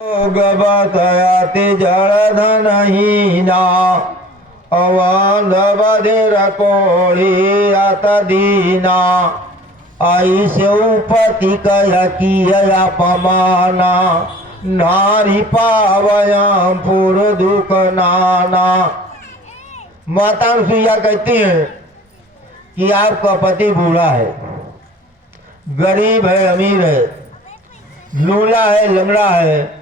गबतयाति जलधनहीना अवंध बधिर कोड़ी अतदीना ऐसे उपति किय अपमाना नारी पावयाम पुर दुख नाना। माता सुइया कहती है कि आपका पति बूढ़ा है, गरीब है, अमीर है, लूला है, लंगड़ा है,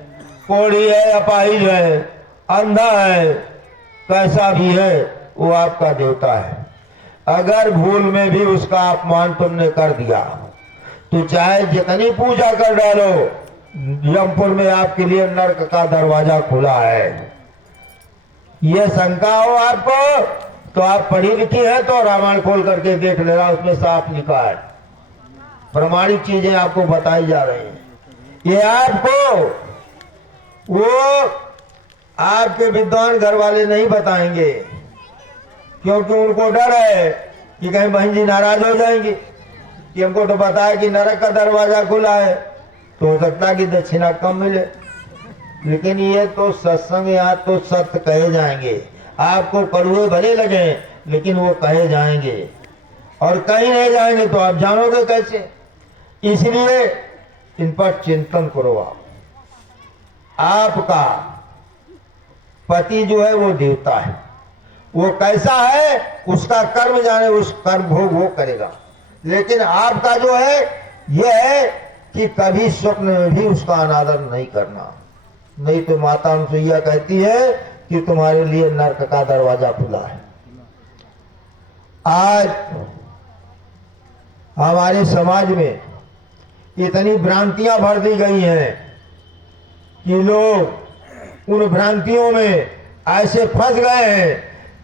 कोढ़ी है, अपाहिज है, अंधा है, कैसा भी है वो आपका देवता है। अगर भूल में भी उसका अपमान तुमने कर दिया तो चाहे जितनी पूजा कर डालो, यमपुर में आपके लिए नरक का दरवाजा खुला है। ये शंका हो आपको तो आप पढ़ी लिखी है तो रामायण खोल करके देख लेना, उसमें साफ लिखा है, प्रमाणिक चीजें आपको बताई जा रही हैं। ये आपको वो आपके विद्वान घर वाले नहीं बताएंगे, क्योंकि उनको डर है कि कहीं बहन जी नाराज हो जाएंगी कि हमको तो बताया कि नरक का दरवाजा खुला है, तो हो सकता है कि दक्षिणा कम मिले। लेकिन ये तो सत्संग यहाँ तो सत्य कहे जाएंगे, आपको कड़वे भले लगे लेकिन वो कहे जाएंगे, और कहीं नहीं जाएंगे तो आप जानोगे कैसे। इसलिए इन पर चिंतन करो। आपका पति जो है वो देवता है, वो कैसा है उसका कर्म जाने, उस कर्म भोग वो करेगा। लेकिन आपका जो है ये है कि कभी स्वप्न में भी उसका अनादर नहीं करना, नहीं तो माता अनुसुईया कहती है कि तुम्हारे लिए नरक का दरवाजा खुला है। आज हमारे समाज में इतनी भ्रांतियां भर दी गई हैं कि लोग उन भ्रांतियों में ऐसे फंस गए हैं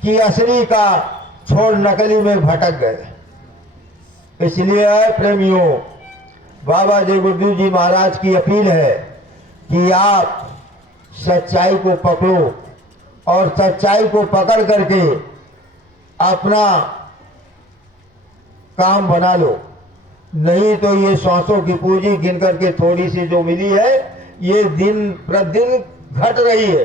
कि असली का छोड़ नकली में भटक गए। इसलिए प्रेमियों, बाबा जय गुरुदेव जी महाराज की अपील है कि आप सच्चाई को पकड़ो और सच्चाई को पकड़ करके अपना काम बना लो। नहीं तो ये सांसों की पूंजी गिन करके थोड़ी सी जो मिली है ये दिन प्रतिदिन घट रही है,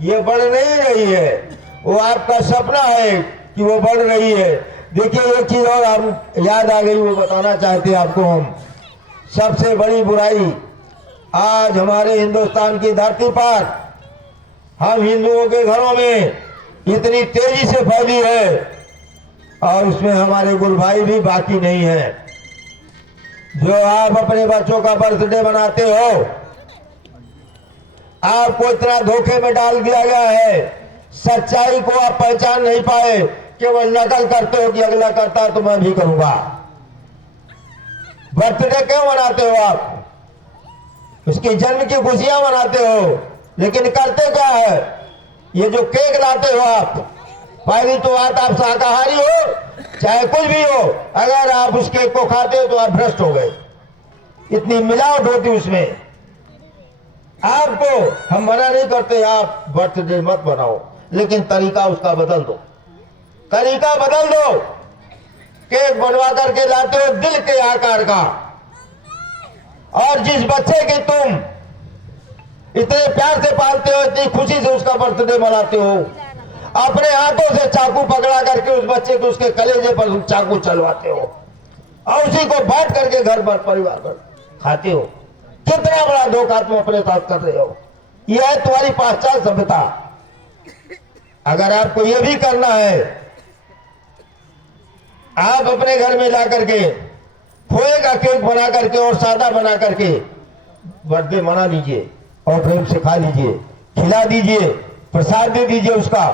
ये बढ़ नहीं रही है। वो आपका सपना है कि वो बढ़ रही है। देखिए एक चीज और हम याद आ गई, वो बताना चाहते हैं आपको हम। सबसे बड़ी बुराई आज हमारे हिंदुस्तान की धरती पर हम हिंदुओं के घरों में इतनी तेजी से फैली है, और उसमें हमारे गुरु भाई भी बाकी नहीं है। जो आप अपने बच्चों का बर्थडे मनाते हो, आपको इतना धोखे में डाल दिया गया है, सच्चाई को आप पहचान नहीं पाए, केवल नकल करते हो कि अगला करता है तो मैं भी करूंगा। बर्थडे क्यों मनाते हो आप? उसके जन्म की खुशियां मनाते हो, लेकिन करते क्या है? ये जो केक लाते हो आप, पहली तो बात आप शाकाहारी हो चाहे कुछ भी हो, अगर आप उस केक को खाते हो तो आप भ्रष्ट हो गए। इतनी मिलावट होती उसमें। आपको हम मना नहीं करते आप बर्थडे मत बनाओ, लेकिन तरीका उसका बदल दो, तरीका बदल दो। केक बनवा करके लाते हो दिल के आकार का, और जिस बच्चे के तुम इतने प्यार से पालते हो, इतनी खुशी से उसका बर्थडे मनाते हो, अपने हाथों से चाकू पकड़ा करके उस बच्चे को उसके कलेजे पर चाकू चलवाते हो, और उसी को बांट करके घर पर परिवार पर खाते हो। कितना बड़ा धोखा तुम अपने साथ कर रहे हो। यह है तुम्हारी पाश्चात्य सभ्यता। अगर आपको यह भी करना है, आप अपने घर में ला करके खोए का केक बना करके और सादा बना करके बर्थडे मना लीजिए, और प्रेम से खा लीजिए, खिला दीजिए, प्रसाद दे दीजिए उसका।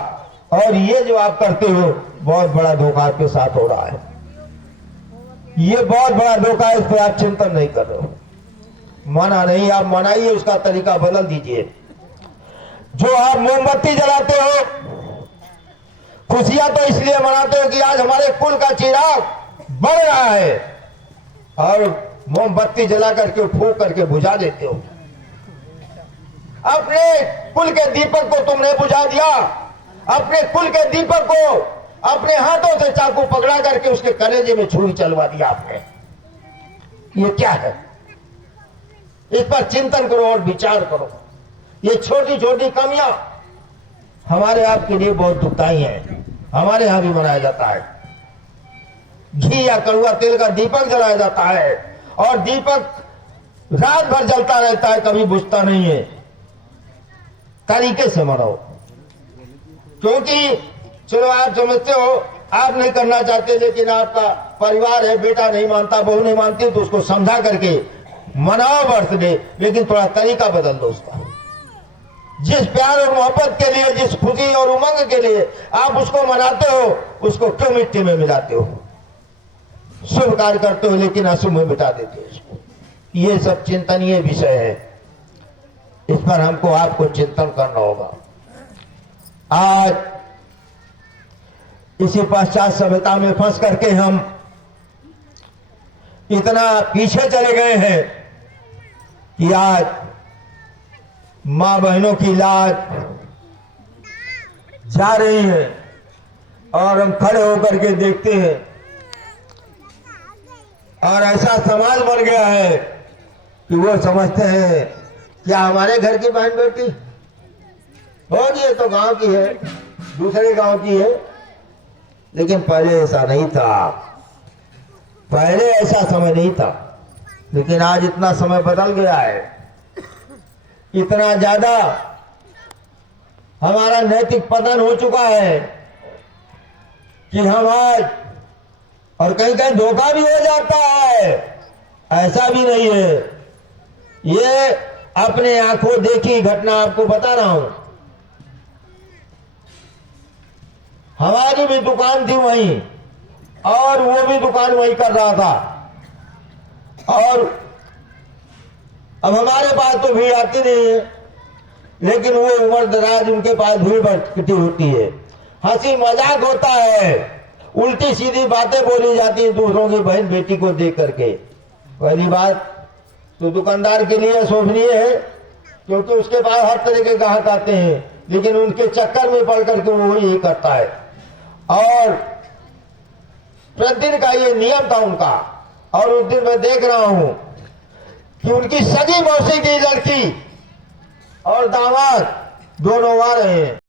और ये जो आप करते हो बहुत बड़ा धोखा आपके साथ हो रहा है, ये बहुत बड़ा धोखा है। इस पर आप चिंतन नहीं कर रहे हो। मना नहीं, आप मनाइए, उसका तरीका बदल दीजिए। जो आप मोमबत्ती जलाते हो, खुशियां तो इसलिए मनाते हो कि आज हमारे कुल का चिराग बढ़ रहा है, और मोमबत्ती जला करके फूंक करके बुझा देते हो। अपने कुल के दीपक को तुमने बुझा दिया, अपने कुल के दीपक को अपने हाथों से चाकू पकड़ा करके उसके कलेजे में छुरी चलवा दिया आपने। ये क्या है? इस पर चिंतन करो और विचार करो। ये छोटी छोटी कमियां हमारे आपके लिए बहुत दुखदाई हैं। हमारे यहाँ भी मनाया जाता है, घी या कड़ुआ तेल का दीपक जलाया जाता है और दीपक रात भर जलता रहता है, कभी बुझता नहीं है। तरीके से मनाओ, क्योंकि चलो आप समझते हो आप नहीं करना चाहते, लेकिन आपका परिवार है, बेटा नहीं मानता, बहू नहीं मानती, तो उसको समझा करके मनाओ बर्थडे, लेकिन थोड़ा तरीका बदल दो उसका। जिस प्यार और मोहब्बत के लिए, जिस खुशी और उमंग के लिए आप उसको मनाते हो, उसको क्यों मिट्टी में मिलाते हो? शुभ कार्य करते हो लेकिन अशुभ में मिटा देते हो उसको। ये सब चिंतनीय विषय है, इस पर हमको आपको चिंतन करना होगा। आज इसी पाश्चात्य सभ्यता में फंस करके हम इतना पीछे चले गए हैं कि आज मां बहनों की लाज जा रही है और हम खड़े होकर के देखते हैं और ऐसा समाज बन गया है कि वो समझते हैं क्या हमारे घर की बहन बेटी होगी, ये तो गांव की है, दूसरे गांव की है। लेकिन पहले ऐसा नहीं था, पहले ऐसा समय नहीं था, लेकिन आज इतना समय बदल गया है, इतना ज्यादा हमारा नैतिक पतन हो चुका है कि हम आज, और कहीं कहीं धोखा भी हो जाता है, ऐसा भी नहीं है। ये अपने आंखों देखी घटना आपको बता रहा हूं। हमारी भी दुकान थी वहीं और वो भी दुकान वहीं कर रहा था, और अब हमारे पास तो भीड़ आती नहीं है, लेकिन वो उम्र दराज उनके पास भीड़ इकट्ठी होती है, हंसी मजाक होता है, उल्टी सीधी बातें बोली जाती हैं दूसरों की बहन बेटी को देख करके। पहली बात तो दुकानदार के लिए शोभनीय है, क्योंकि उसके पास हर तरह के ग्राहक आते हैं, लेकिन उनके चक्कर में पड़ करके वो यही करता है। और प्रतिदिन का ये नियम था उनका, और उस दिन मैं देख रहा हूं कि उनकी सगी मौसी की लड़की और दामाद दोनों आ रहे हैं।